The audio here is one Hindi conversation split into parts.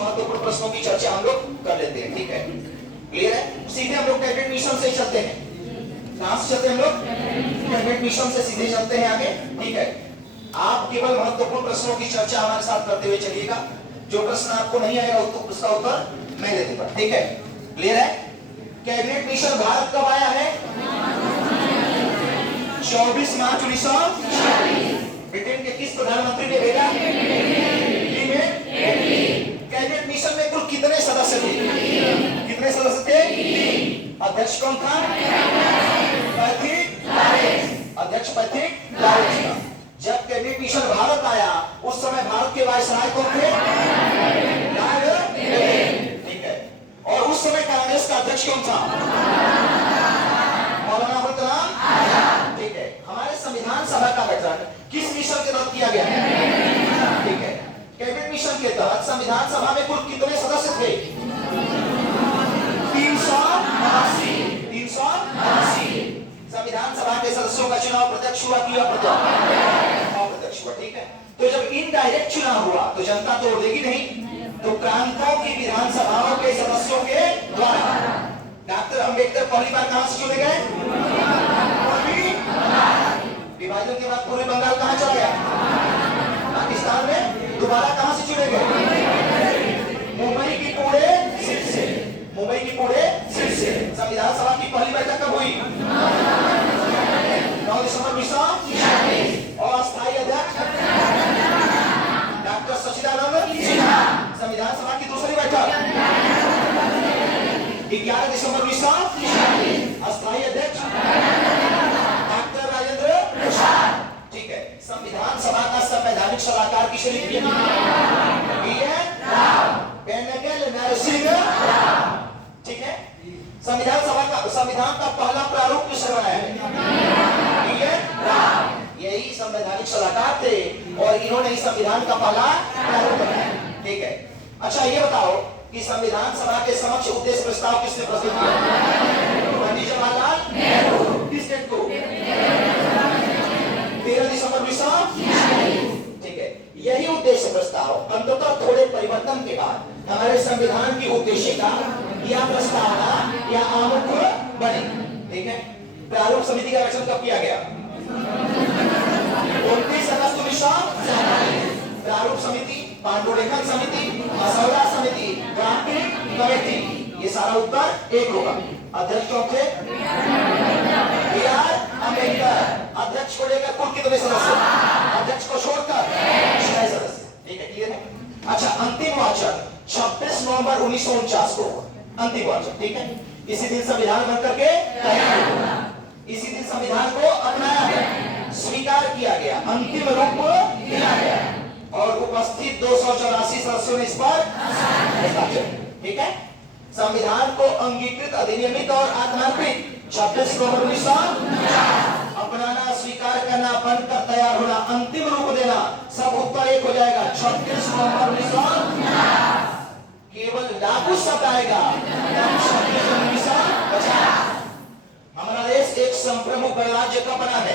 महत्वपूर्ण प्रश्नों की चर्चा हम लोग कर लेते हैं। ठीक है, क्लियर है? सीधे हम लोग कैबिनेट मिशन से चलते हैं। कहां से चलते हैं हम लोग? कैबिनेट मिशन से सीधे चलते हैं आगे। ठीक है, आप केवल महत्वपूर्ण प्रश्नों की चर्चा हमारे साथ करते हुए चलिएगा। जो प्रश्न आपको नहीं आएगा उसका उत्तर मैं दे दूंगा। ठीक है, क्लियर है? कैबिनेट मिशन भारत कब आया है? 24 मार्च 1946। ब्रिटेन के किस प्रधानमंत्री ने भेजा? कैबिनेट मिशन में कुल कितने सदस्य थे? कितने सदस्य थे? 3। अध्यक्ष कौन था? Patrick Lawrence. अध्यक्ष पैट्रिक लॉरेंस था। जब कैबिनेट मिशन भारत आया उस समय भारत के वायसराय कौन थे? ठीक है, और उस समय कांग्रेस का अध्यक्ष कौन था? मौलाना अबुल कलाम आजाद। ठीक है, हमारे संविधान सभा का गठन किस मिशन के तहत किया गया? ठीक है, कैबिनेट मिशन के तहत संविधान सभा में कुल कितने सदस्य थे? 380। संविधान सभा के सदस्यों का चुनाव प्रत्यक्ष हुआ कि अप्रत्यक्ष हुआ? ठीक है, तो जब इनडायरेक्ट चुनाव हुआ तो जनता तो देगी नहीं, तो प्रांतों की विधानसभाओं के सदस्यों के द्वारा डॉक्टर अंबेडकर पहली बार कहां से चुने गए? विभाजन के बाद पूर्वी बंगाल कहां चला गया? पाकिस्तान में। दोबारा कहां से चुने गए? मुंबई की पूरे सीट से। मुंबई की पूरे सीट से। संविधान सभा की पहली बैठक कब हुई? 9 दिसंबर 1946। और अस्थायी अध्यक्ष डॉक्टर सच्चिदानंद सिन्हा। संविधान सभा की दूसरी बैठक 11 दिसंबर 1946। अस्थायी अध्यक्ष डॉक्टर राजेंद्र प्रसाद। ठीक है, संविधान सभा का संवैधानिक सलाहकार किसे नियुक्त किया? नरसिंह राव। ठीक है, संविधान का पहला प्रारूप किसने बनाया है? यही संवैधानिक सलाहकार थे और इन्होंने ही संविधान का पहला प्रारूप बनाया। ठीक है, अच्छा ये बताओ कि संविधान सभा के समक्ष उद्देश्य प्रस्ताव किसने प्रस्तुत किया? पंडित जवाहरलाल नेहरू। किस डेट को? 13 दिसंबर 1946। ठीक है, यही उद्देश्य प्रस्ताव अंततः थोड़े परिवर्तन के बाद हमारे संविधान की उद्देशिका या प्रस्तावना या आमुख बनी। ठीक है, प्रारूप समिति का गठन कब किया गया? 29 अगस्त 1947। प्रारूप समिति, पांडुरेखन समिति, मसौदा समिति, ड्राफ्टिंग कमेटी, ये सारा उत्तर एक होगा। अध्यक्ष कौन थे? अम्बेडकर। अध्यक्ष को लेकर कुल कितने सदस्य? अध्यक्ष को छोड़कर 6 सदस्य। ठीक है, क्लियर है? अच्छा, अंतिम वाचन 26 नवंबर 1949 को अंतिम वाचन। ठीक है, इसी दिन संविधान बनकर के तैयार हुआ। इसी दिन संविधान को अपनाया गया, स्वीकार किया गया, अंतिम रूप दिया गया और उपस्थित 284 सदस्यों ने इस पर हस्ताक्षर। ठीक है, संविधान को अंगीकृत, अधिनियमित और आत्मार्पित 26 नवंबर 1949 अपनाना, स्वीकार करना, बनकर तैयार होना, अंतिम रूप देना, सब उत्तर एक हो जाएगा। 26 नवंबर 1949। केवल लागू शब्द आएगा 26 जनवरी 1950। हमारा देश एक संप्रमुख गणराज्य कब बना है?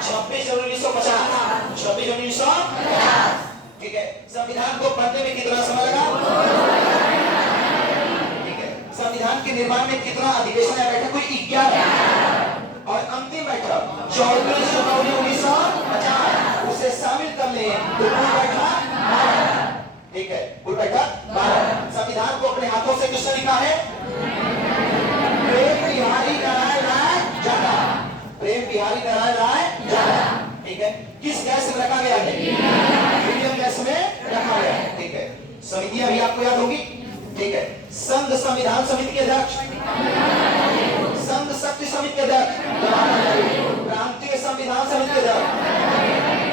26 जनवरी 1950। 26 जनवरी 1950। ठीक है, संविधान को पढ़ने में कितना समय लगा? ठीक है, संविधान के निर्माण में कितना अधिवेशन या बैठक हुई? 11। और अंतिम बैठक 24 जनवरी 1950। उसे शामिल कर ले तो कुल बैठक 12। ठीक है, कुल बैठक 12। संविधान को अपने हाथों से किसने लिखा है? प्रेम बिहारी नारायण राय जाटा। प्रेम बिहारी नारायण राय जाटा। ठीक है, किस गैस में रखा गया है? हीलियम गैस में रखा गया है। ठीक है, समितियां भी आपको याद होगी। ठीक है, संघ संविधान समिति के अध्यक्ष, संघ शक्ति समिति के अध्यक्ष, प्रांतीय संविधान समिति के अध्यक्ष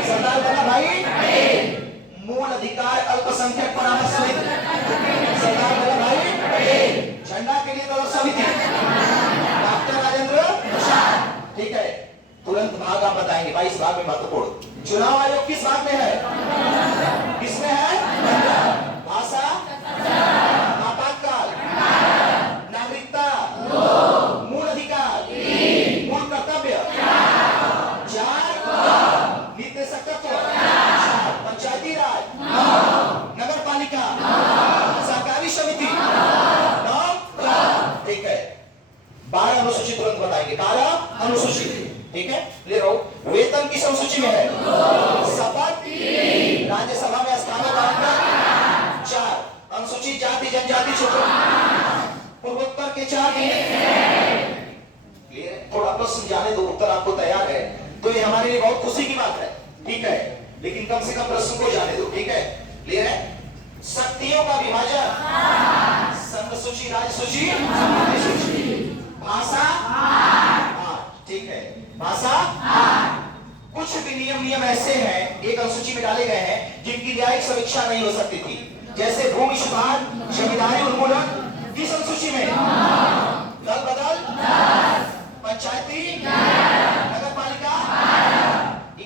सरदार वल्लभ भाई। मूल अधिकार अल्पसंख्यक परामर्श समिति सरदार वल्लभ भाई। झंडा के लिए दल समिति डॉक्टर राजेंद्र प्रसाद। ठीक है, तुरंत भाग आप बताएंगे। 22 भाग में महत्वपूर्ण। चुनाव आयोग किस भाग में है? किसमें है? भाषा, आपातकाल, नागरिकता, मूल अधिकार, मूल कर्तव्य, 4 नीति तत्व, पंचायती राज, नगर अनुसूची, ठीक है, ले रहा हूं। वेतन किस अनुसूची में है? शपथ, राज्यसभा में स्थानीय कानून 4, अनुसूचित जाति जनजाति क्षेत्र पूर्वोत्तर के 4 क्लियर है। थोड़ा प्रश्न जाने दो, उत्तर आपको तैयार है तो ये हमारे लिए बहुत खुशी की बात है, ठीक है, लेकिन कम से कम प्रश्न को जाने दो, ठीक है, क्लियर है। शक्तियों का विभाजन, संघ सूची, राज्य सूची, भाषा, ठीक है, भाषा। कुछ भी नियम ऐसे हैं एक अनुसूची में डाले गए हैं जिनकी न्यायिक समीक्षा नहीं हो सकती थी, जैसे भूमि सुधार, जमींदारी उन्मूलन, किस अनुसूची में? दल बदल, पंचायती, नगर पालिका,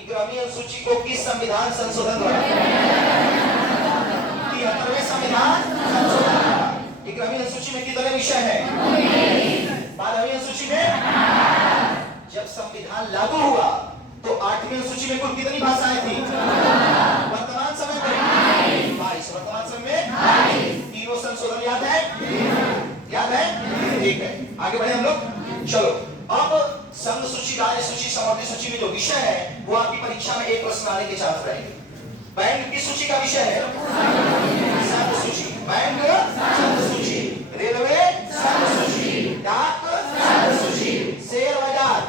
ग्रामीण अनुसूची को किस संविधान संशोधन द्वारा? 73वें संविधान संशोधन। ग्रामीण अनुसूची में कितने विषय हैं? 12वीं अनुसूची में जब संविधान लागू हुआ तो 8वीं अनुसूची में कुल कितनी भाषाएं थी? वर्तमान समय में 22, वर्तमान समय में 22। तीनों संशोधन याद है? याद है? ठीक है, आगे बढ़े हम लोग। चलो अब संघ सूची, राज्य सूची, समवर्ती सूची में जो विषय है वो आपकी परीक्षा में एक प्रश्न आने के चांस रहेंगे। बैंक किस सूची का विषय है? संघ सूची। बैंक संघ सूची, रेलवे संघ सूची, डाक संघ सूची, शेयर बाजार,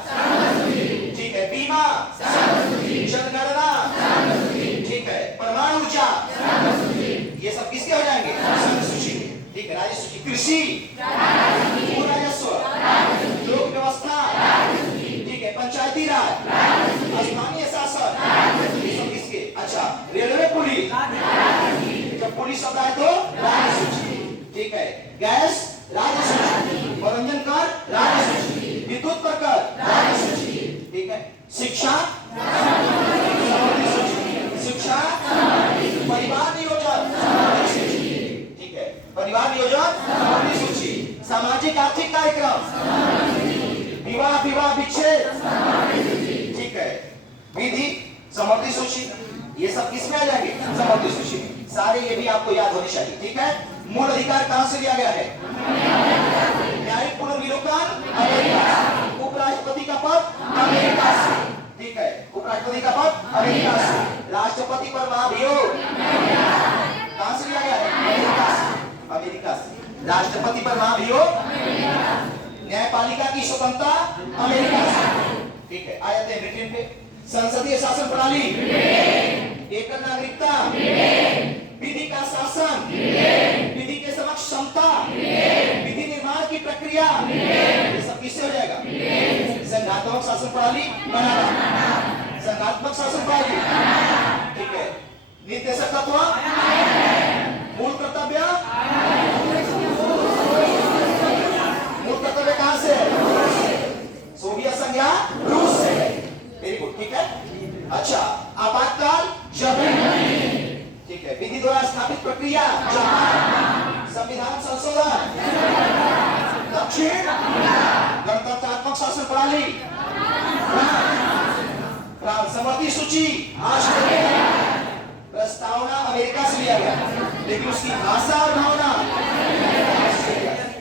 ठीक है, बीमा, जनगणना, ठीक है, परमाणु ऊर्जा, ये सब किसके हो जाएंगे? संघ सूची, ठीक है। राज्य सूची, कृषि, भू राजस्व, लोक व्यवस्था, ठीक है, पंचायती राज, स्थानीय शासन, ये सब किसके? अच्छा, रेलवे पुलिस, जब पुलिस शब्द आए तो राज्य सूची, ठीक है, गैस राज्य सूची, मनोरंजन कर राज्य सूची, विद्युत पर कर राज्य सूची, ठीक है, शिक्षा शिक्षा, परिवार नियोजन, ठीक है, परिवार नियोजन सूची, सामाजिक आर्थिक कार्यक्रम, विवाह विच्छेद, ठीक है, विधि समवर्ती सूची, ये सब किसमें आ जाएंगे? समवर्ती सूची में। सारे ये भी आपको याद होने चाहिए, ठीक है। मूल अधिकार कहां से लिया गया है? न्यायिक पुनर्विलोकन अमेरिका, उपराष्ट्रपति का पद अमेरिका से, ठीक है, उपराष्ट्रपति का पद अमेरिका से, राष्ट्रपति पर महाभियोग कहां से लिया गया है? अमेरिका से, अमेरिका से, राष्ट्रपति पर महाभियोग, न्यायपालिका की स्वतंत्रता अमेरिका से, ठीक है। आ जाते हैं ब्रिटेन पे। संसदीय शासन प्रणाली, एकल नागरिकता, विधि का शासन, विधि के समक्ष क्षमता, विधि निर्माण की प्रक्रिया, ये सब किससे हो जाएगा? संघात्मक शासन प्रणाली बनाना, संघात्मक शासन प्रणाली, ठीक है। निर्देशक तत्व, मूल कर्तव्य, मूल कर्तव्य कहां से? सोवियत संघ या रूस से, वेरी गुड, ठीक है। अच्छा, आपातकाल, ठीक है, विधि द्वारा स्थापित प्रक्रिया, संविधान संशोधन, दक्षिण गणतंत्रात्मक शासन प्रणाली, समवर्ती सूची, प्रस्तावना अमेरिका से लिया गया, लेकिन उसकी भाषा और भावना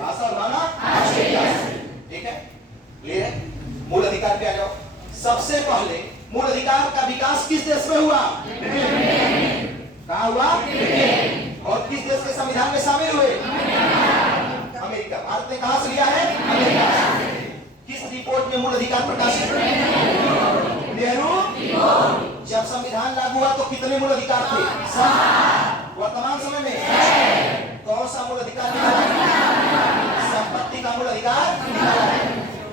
ऑस्ट्रेलिया से, ठीक है, क्लियर है। मूल अधिकार पे आ जाओ। सबसे पहले मूल अधिकार का विकास किस देश में हुआ? कहां हुआ? और किस देश के संविधान में शामिल हुए? अमेरिका। भारत ने कहां से लिया है? अमेरिका से। किस रिपोर्ट में मूल अधिकार प्रकाशित? नेहरू। जब संविधान लागू हुआ तो कितने मूल अधिकार थे? 7। वर्तमान समय में कौन सा मूल अधिकार निकाला है? संपत्ति का मूल अधिकार निकाला है।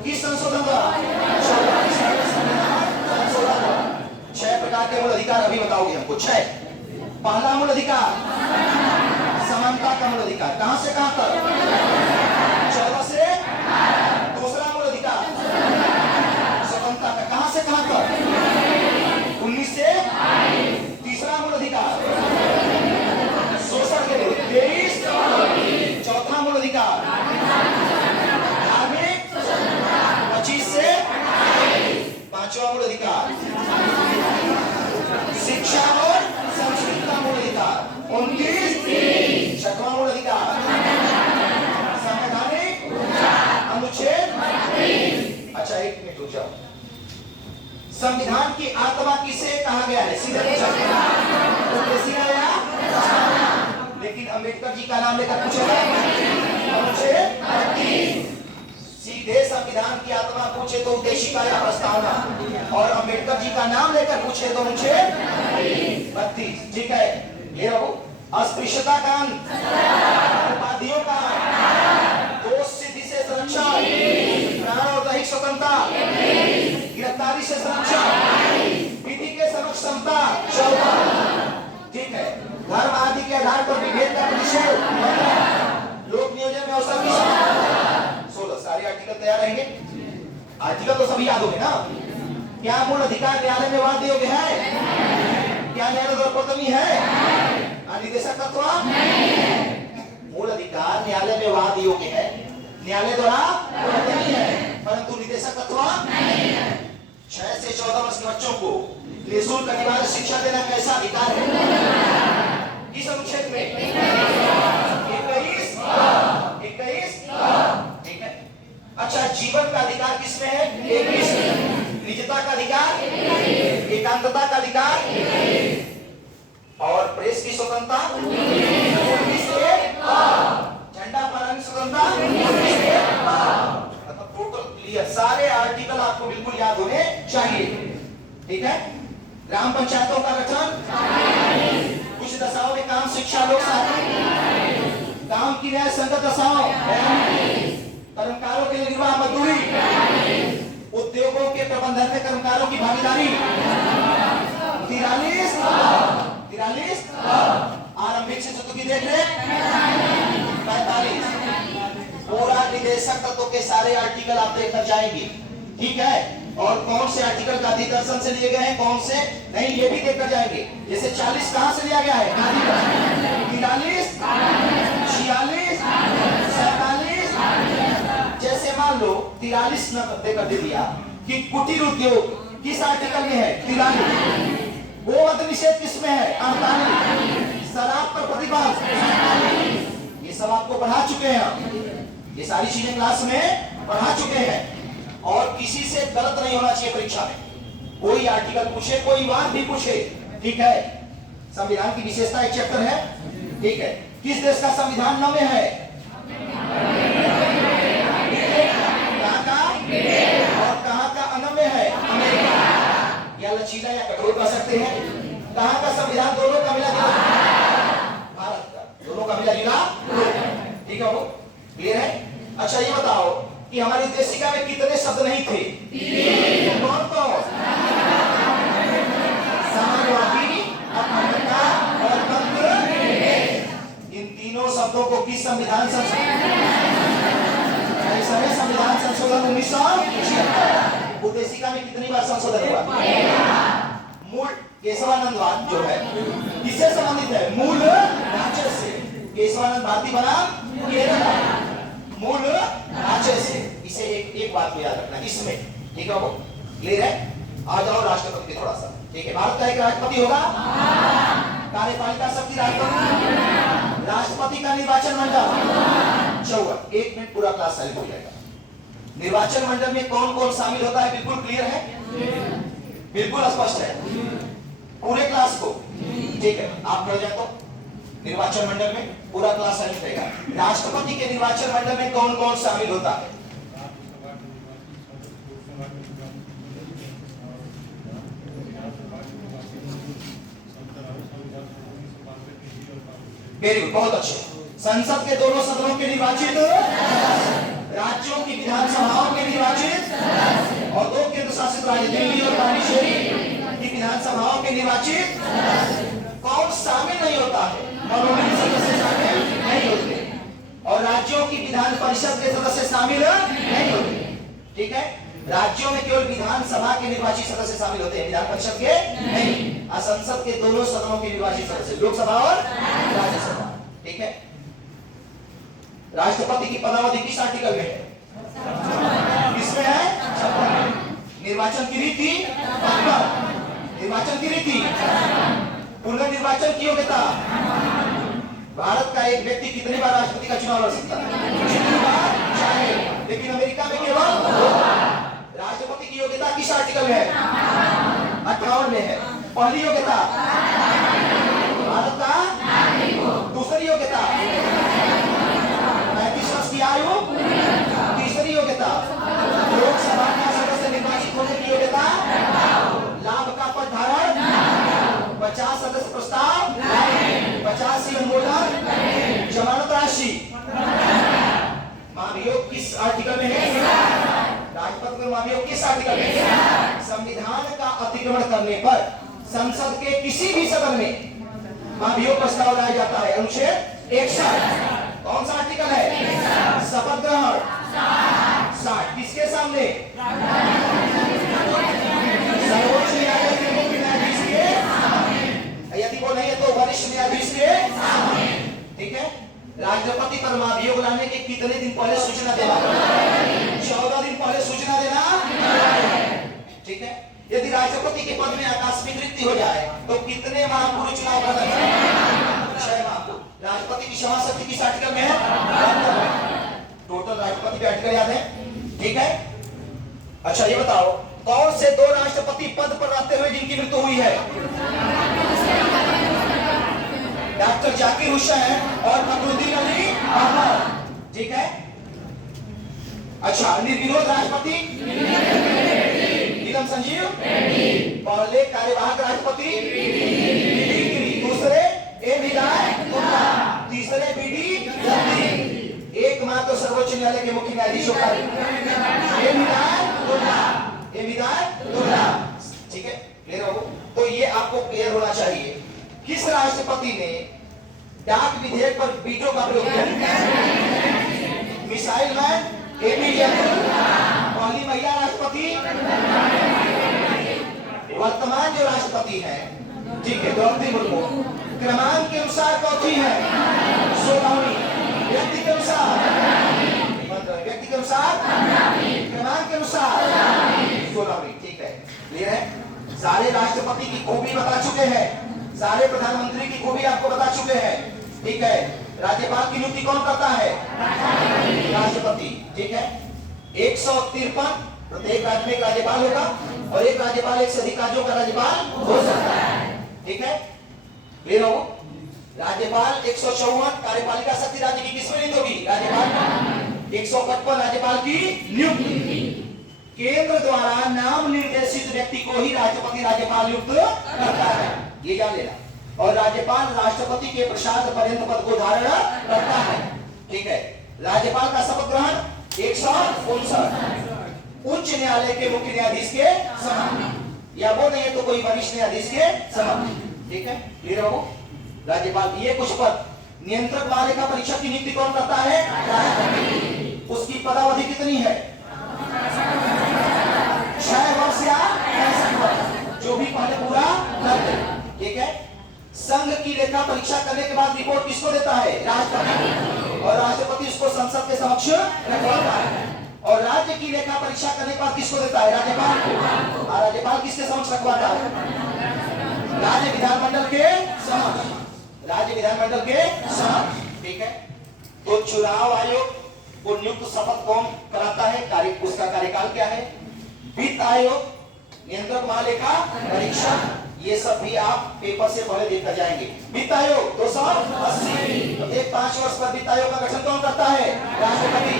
किस संशोधन द्वारा? 6 प्रकार के मूल अधिकार अभी बताओगे हमको। 6। पहला मूल अधिकार समानता का मूल अधिकार, कहां से कहां तक? 14 से। दूसरा मूल अधिकार स्वतंत्रता का, कहां से कहां तक? 19 से। तीसरा मूल अधिकार शोषण के विरुद्ध 23। चौथा मूल अधिकार धार्मिक 25 से। पांचवा मूल अधिकार शिक्षा और संस्कृति का मूल अधिकार 29। छठवां मूल अधिकार संवैधानिक अनुच्छेद। अच्छा, एक मिनट रुक जाओ। संविधान की आत्मा किसे कहा गया है? सीधे पूछा गया। तो कैसी आया? लेकिन अंबेडकर जी का नाम लेकर पूछेगा, सीधे संविधान की आत्मा पूछे तो उद्देशिका या प्रस्तावना, और अंबेडकर जी का नाम लेकर पूछे तो मुझे 32। ठीक है, ये रहो। अस्पृश्यता का अंत, उपाधियों का, दोष सिद्धि से सुरक्षा, प्राण और दैहिक स्वतंत्रता, गिरफ्तारी से सुरक्षा, विधि के समक्ष समता 14। ठीक है, धर्म आदि के आधार पर विभेद का निषेध 15, लोक नियोजन में अवसर की 16। सारे आर्टिकल तैयार रहेंगे। आर्टिकल तो सभी याद होंगे ना। क्या मूल अधिकार न्यायालय में वाद योग्य है? क्या न्यायालय द्वारा प्रथमी है? निदेशक तत्व मूल अधिकार न्यायालय में वाद योग्य है, न्यायालय द्वारा प्रथमी है, परंतु निदेशक तत्व 6 से 14 वर्ष के बच्चों को निःशुल्क अनिवार्य शिक्षा देना कैसा अधिकार है? इस अनुच्छेद में 21। ठीक है। अच्छा, जीवन का अधिकार किसमें है? 21। निजता का अधिकार, एकांतता का अधिकार, और प्रेस की स्वतंत्रता, झंडा फहराने की स्वतंत्रता, मतलब टोटल क्लियर। सारे आर्टिकल आपको बिल्कुल याद होने चाहिए। ठीक है। ग्राम पंचायतों का गठन, कुछ दशाओं में काम, शिक्षा, लोक काम की न्याय संगत दशाओं, कर्मकारों के लिए निर्वाह मजदूरी, उद्योगों के प्रबंधन में कर्मकारों की भागीदारी 43, आरंभिक शिक्षकों की देखरेख 45। पूरा निदेशक तत्व के सारे आर्टिकल आप देखकर जाएंगे। ठीक है। और कौन से आर्टिकल गांधी दर्शन से लिए गए हैं, कौन से नहीं, ये भी देखकर जाएंगे। जैसे 40 कहां से लिया गया है? गांधी दर्शन। 43, 46, 47। जैसे मान लो 43 न देकर दे दिया कि कुटीर उद्योग किस आर्टिकल में है? 43। गोवध निषेध किसमें है? 48। शराब पर प्रतिबंध 47। ये सब आपको पढ़ा चुके हैं, ये सारी चीजें क्लास में पढ़ा चुके हैं। और किसी से गलत नहीं होना चाहिए परीक्षा में। कोई आर्टिकल पूछे, कोई बात भी पूछे। ठीक है। संविधान की विशेषता एक चैप्टर है। ठीक है। किस देश का संविधान नव्य है? कहां का? और कहां का अनव्य है? अमेरिका। या लचीला या कठोर कह सकते हैं। कहां का संविधान? दोनों का मिला जुला, भारत का दोनों का मिला जुला। ठीक है, वो क्लियर है। अच्छा, ये बताओ कि हमारी उद्देशिका में कितने शब्द नहीं थे? कौन कौन? समाजवादी, अखंडता और तंत्र। इन तीनों शब्दों को किस संविधान संविधान संशोधन 1976। उद्देशिका में कितनी बार संशोधन हुआ? मूल केशवानंद जो है किससे संबंधित है? मूल ढांचे से। केशवानंद भारती बनाम केरल, मूल ढांचे से। इसे एक बात को याद रखना इसमें। ठीक है, वो क्लियर है। आ जाओ राष्ट्रपति पे थोड़ा सा। ठीक है। भारत का एक राष्ट्रपति होगा, कार्यपालिका शक्ति राष्ट्रपति, राष्ट्रपति का निर्वाचन मंडल 54। 1 मिनट पूरा क्लास साइड हो जाएगा। निर्वाचन मंडल में कौन कौन शामिल होता है? बिल्कुल क्लियर है, बिल्कुल स्पष्ट है पूरे क्लास को। ठीक है, आप पढ़ जाए तो निर्वाचन मंडल में पूरा क्लास साइड रहेगा। राष्ट्रपति के निर्वाचन मंडल में कौन कौन शामिल होता है? वेरी गुड, बहुत अच्छे। संसद के दोनों सदनों के निर्वाचित, राज्यों की विधानसभाओं के निर्वाचित, और 2 केंद्र शासित राज्य दिल्ली और पांडिचेरी की विधानसभाओं के निर्वाचित। कौन शामिल नहीं होता है? मनोनीत सदस्य शामिल नहीं होते, और राज्यों की विधान परिषद के सदस्य शामिल नहीं होते। ठीक है। राज्यों में केवल विधानसभा के निर्वाचित सदस्य शामिल होते हैं, विधान परिषद के नहीं। संसद के दोनों सदनों के निर्वाचित सदस्य, लोकसभा और राज्यसभा। ठीक है। राष्ट्रपति की पदावधि किस आर्टिकल में है? किसमें है? 56। निर्वाचन की रीति, निर्वाचन की रीति, पुनर्निर्वाचन की योग्यता। भारत का एक व्यक्ति कितनी बार राष्ट्रपति का चुनाव लड़ सकता है? जितनी बार चाहे, लेकिन अमेरिका में केवल 2 बार। राष्ट्रपति की योग्यता किस आर्टिकल में है? 58 में है। पहली योग्यता भारत का, दूसरी योग्यता 35 वर्ष की आयु, तीसरी योग्यता लोकसभा का सदस्य निर्वाचित होने की योग्यता, लाभ का पद धारण, 50 सदस्य प्रस्ताव, 50 अनुमोदन, जमानत राशि। महाभियोग किस आर्टिकल में है? राजपत्र में महाभियोग किस आर्टिकल में? संविधान का अतिक्रमण करने पर संसद के किसी भी सदन में महाभियोग प्रस्ताव लाया जाता है। अनुच्छेद 61 कौन सा आर्टिकल है? शपथ ग्रहण 60 किसके सामने? सर्वोच्च न्यायालय के मुख्य न्यायाधीश के, यदि वो नहीं है तो वरिष्ठ न्यायाधीश के। ठीक है। राष्ट्रपति पर महाभियोग लाने के कितने दिन पहले सूचना देना? 14 दिन पहले सूचना देना। ठीक है। यदि राष्ट्रपति के पद में आकस्मिक मृत्यु हो जाए तो कितने महापौर चुनाव करना है? 6 महापौर। राष्ट्रपति की क्षमा शक्ति किस आर्टिकल में है? टोटल राष्ट्रपति के आर्टिकल याद है? ठीक है। अच्छा ये बताओ कौन से 2 राष्ट्रपति पद पर रहते हुए जिनकी मृत्यु हुई है? डॉक्टर जाकिर हुसैन और फखरुद्दीन अली अहमद। ठीक है। अच्छा निर्विरोध राष्ट्रपति नीलम संजीव, पहले कार्यवाहक राष्ट्रपति, दूसरे ए विदाय, तीसरे बीडी जल्दी। एकमात्र सर्वोच्च न्यायालय के मुख्य न्यायाधीशों का ए विदाय। ठीक है। क्लियर हो? तो ये आपको क्लियर होना चाहिए। किस राष्ट्रपति ने डाक विधेयक पर वीटो का प्रयोग किया? Missile man APJ Abdul Kalam, पहली महिला राष्ट्रपति, वर्तमान जो राष्ट्रपति है, ठीक है, द्रौपदी मुर्मू। क्रमांक के अनुसार कौन है? 16वीं। व्यक्ति के अनुसार, व्यक्ति के अनुसार, क्रमांक के अनुसार 16वीं। ठीक है। क्लियर है? सारे राष्ट्रपति की खूबी बता चुके हैं, सारे प्रधानमंत्री की खूबी आपको बता चुके हैं। ठीक है। राज्यपाल की नियुक्ति कौन करता है? राष्ट्रपति। ठीक है। 153 प्रत्येक राज्य में एक राज्यपाल होगा और एक राज्यपाल एक से अधिक राज्यों का राज्यपाल हो सकता है। ठीक है। क्लियर हो? राज्यपाल 154 कार्यपालिका शक्ति राज्य की किसमें नियुक्त होगी? राज्यपाल। 155 राज्यपाल की नियुक्ति। केंद्र द्वारा नाम निर्देशित व्यक्ति को ही राष्ट्रपति राज्यपाल नियुक्त करता है, ये जान लेना। और राज्यपाल राष्ट्रपति के प्रसाद पर्यंत पद को धारण करता है। ठीक है। राज्यपाल का शपथ ग्रहण 159 उच्च न्यायालय के मुख्य न्यायाधीश के समान, या वो नहीं है तो कोई वरिष्ठ न्यायाधीश के समान। ठीक है। क्लियर हो? राज्यपाल ये कुछ पद। नियंत्रक महालेखा परीक्षक की नियुक्ति कौन करता है? राष्ट्रपति। उसकी पदावधि कितनी है? 6 वर्ष या 65 वर्ष, जो भी पहले पूरा कर दे। ठीक है। संघ की लेखा परीक्षा करने के बाद रिपोर्ट किसको देता है? राष्ट्रपति। और राष्ट्रपति उसको संसद के समक्ष रखवाता है। और राज्य की लेखा परीक्षा करने के बाद किसको देता है? राज्यपाल को। और राज्यपाल किसके समक्ष रखवाता है? राज्य विधानमंडल के समक्ष। राज्य विधानमंडल के समक्ष। ठीक है। तो चुनाव आयोग को नियुक्त शपथ कौन कराता है? उसका कार्यकाल क्या है? वित्त आयोग, नियंत्रक महालेखा परीक्षक, ये सब भी आप पेपर से पहले देखकर जाएंगे। वित्त आयोग 280, एक 5 वर्ष पर वित्त आयोग का गठन कौन करता है? राष्ट्रपति।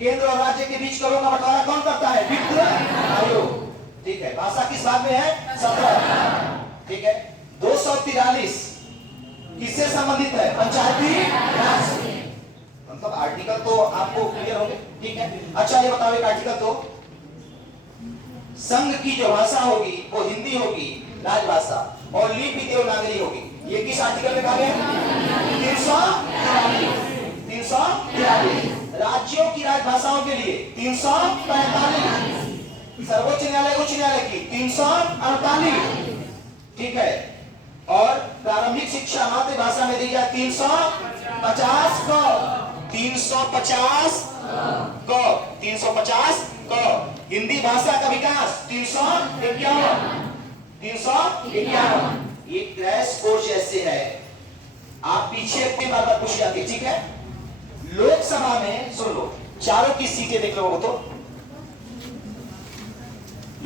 केंद्र और राज्य के बीच करों का बंटवारा कौन करता है? वित्त आयोग। ठीक है। भाषा किस भाग में है? 17। ठीक है। 243 किससे संबंधित है? पंचायती राज। मतलब आर्टिकल तो आपको क्लियर होंगे। ठीक है। अच्छा ये बताओ, एक आर्टिकल तो संघ की जो भाषा होगी वो हिंदी होगी, राजभाषा, और लिपि देवनागरी होगी। ये किस आर्टिकल में कहा गया? 343। राज्यों की राजभाषाओं के लिए 345। सर्वोच्च न्यायालय उच्च न्यायालय की 348। ठीक है। और प्रारंभिक शिक्षा मातृभाषा में दी जाए 350 को 350 को 350 को। हिंदी भाषा का विकास 351। ये क्रैश कोर्स ऐसे है, आप पीछे अपनी बार पूछ जाती। ठीक है। लोकसभा में सुन लो, चारों की सीटें देख लो। तो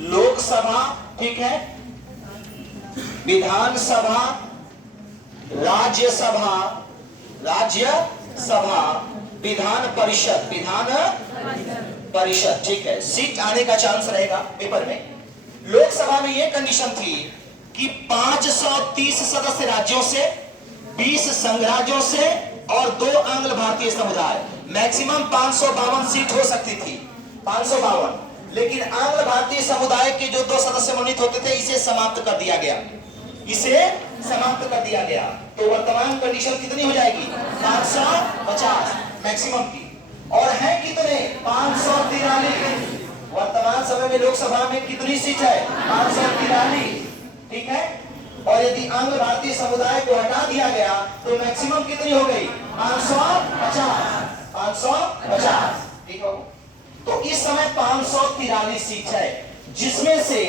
लोकसभा, ठीक है, विधानसभा, राज्यसभा, विधान परिषद, ठीक है। सीट आने का चांस रहेगा पेपर में। लोकसभा में यह कंडीशन थी कि 530 सदस्य राज्यों से, 20 संघ राज्यों से और 2 आंग्ल भारतीय समुदाय, मैक्सिमम 552 सीट हो सकती थी, 552। लेकिन आंग्ल भारतीय समुदाय के जो 2 सदस्य मनोनीत होते थे, इसे समाप्त कर दिया गया, तो वर्तमान कंडीशन कितनी हो जाएगी? 550 मैक्सिमम की। और है कितने? 543। वर्तमान समय में लोकसभा में कितनी सीट है? 543, ठीक है। और यदि आंग्ल भारतीय समुदाय को हटा दिया गया तो मैक्सिमम कितनी हो गई? 550, ठीक है। तो इस समय 543 सीट है, जिसमें से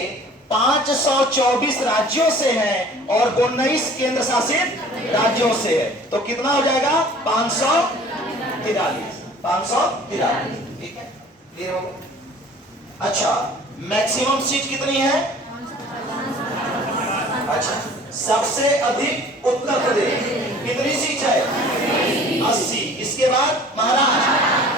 524 राज्यों से है और 19 केंद्र शासित राज्यों से है। तो कितना हो जाएगा? 543, ठीक है, क्लियर हो? अच्छा, मैक्सिमम सीट कितनी है? अच्छा, सबसे अधिक उत्तर प्रदेश, कितनी सीट है? 80। इसके बाद महाराष्ट्र,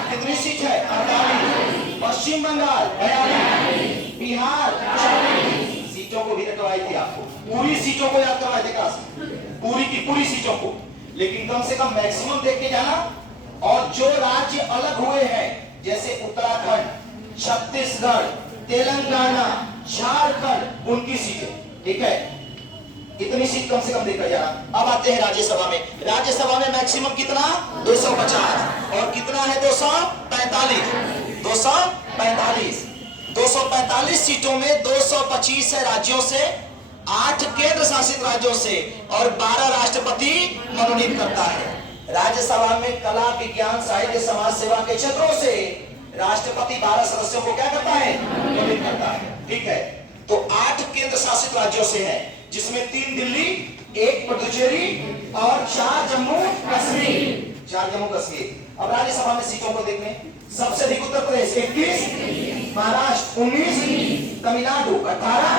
कितनी सीट है? 48। पश्चिम बंगाल 42, बिहार 40। सीटों को भी रटवाई थी आपको, पूरी सीटों को याद करवाए थे क्लास में, पूरी की पूरी सीटों को, लेकिन कम से कम मैक्सिमम देख के जाना। और जो राज्य अलग हुए हैं, जैसे उत्तराखंड, छत्तीसगढ़, तेलंगाना, झारखंड, उनकी सीटें, ठीक है, इतनी सीट कम से कम देखकर जाना। अब आते हैं राज्यसभा में। राज्यसभा में मैक्सिमम कितना? 250। और कितना है? 245 सीटों में 225 है राज्यों से, 8 केंद्र शासित राज्यों से और 12 राष्ट्रपति मनोनीत करता है। राज्यसभा में कला, विज्ञान, साहित्य, समाज सेवा के क्षेत्रों से राष्ट्रपति 12 सदस्यों को क्या करता है? मनोनीत करता है, ठीक है। तो 8 केंद्र शासित राज्यों से है, जिसमें 3 दिल्ली, 1 पुडुचेरी और 4 जम्मू कश्मीर। अब राज्यसभा में सीटों को देख लें। सबसे अधिक उत्तर प्रदेश 21, महाराष्ट्र 19, तमिलनाडु 18,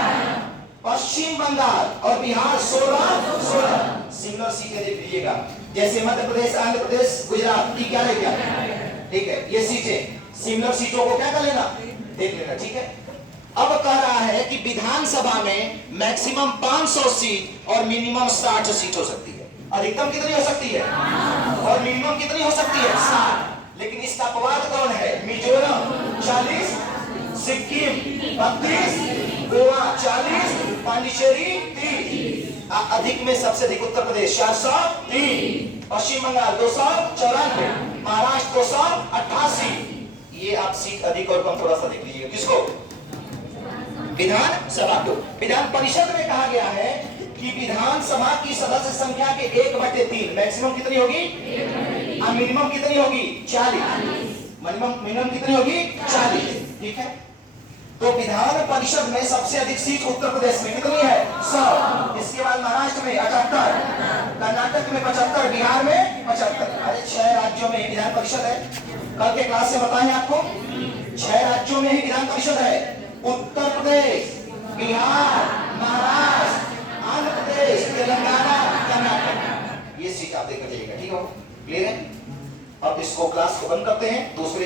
पश्चिम बंगाल और बिहार 16। सिमिलर सीटें देख लीजिएगा, जैसे मध्य प्रदेश, आंध्र प्रदेश, गुजरात की 11, ठीक है। ये सीटें, सिमिलर सीटों को क्या कर लेना? देख लेना, ठीक है। अब कह रहा है कि विधानसभा में मैक्सिमम 500 सीट और मिनिमम 60 सीट हो सकती है। अधिकतम कितनी हो सकती है? और मिनिमम कितनी हो सकती है? 60। लेकिन इसका अपवाद कौन है? मिजोरम 40, सिक्किम 32, गोवा 40, पांडिचेरी 30। अधिक में सबसे अधिक उत्तर प्रदेश 403, पश्चिम बंगाल 294, महाराष्ट्र 288। ये आप सीट अधिक और कम थोड़ा सा देख लीजिएगा। किसको? विधानसभा को। विधान परिषद में कहा गया है कि विधानसभा की सदस्य संख्या के 1/3, मैक्सिमम कितनी होगी? और मिनिमम कितनी होगी? 40। मिनिमम कितनी होगी? 40, ठीक है। तो विधान परिषद में सबसे अधिक सीट उत्तर प्रदेश में कितनी है? 100। इसके बाद महाराष्ट्र में 78, कर्नाटक में 75, बिहार में 75। अरे 6 राज्यों में विधान परिषद है। कल के क्लास में बताएं आपको, 6 राज्यों में ही विधान परिषद है। उत्तर प्रदेश, बिहार, महाराष्ट्र, आंध्र प्रदेश, तेलंगाना, कर्नाटक। ये सीट आप देखकर जाइएगा, ठीक है, क्लियर है। अब इसको क्लास को बंद करते हैं, दूसरे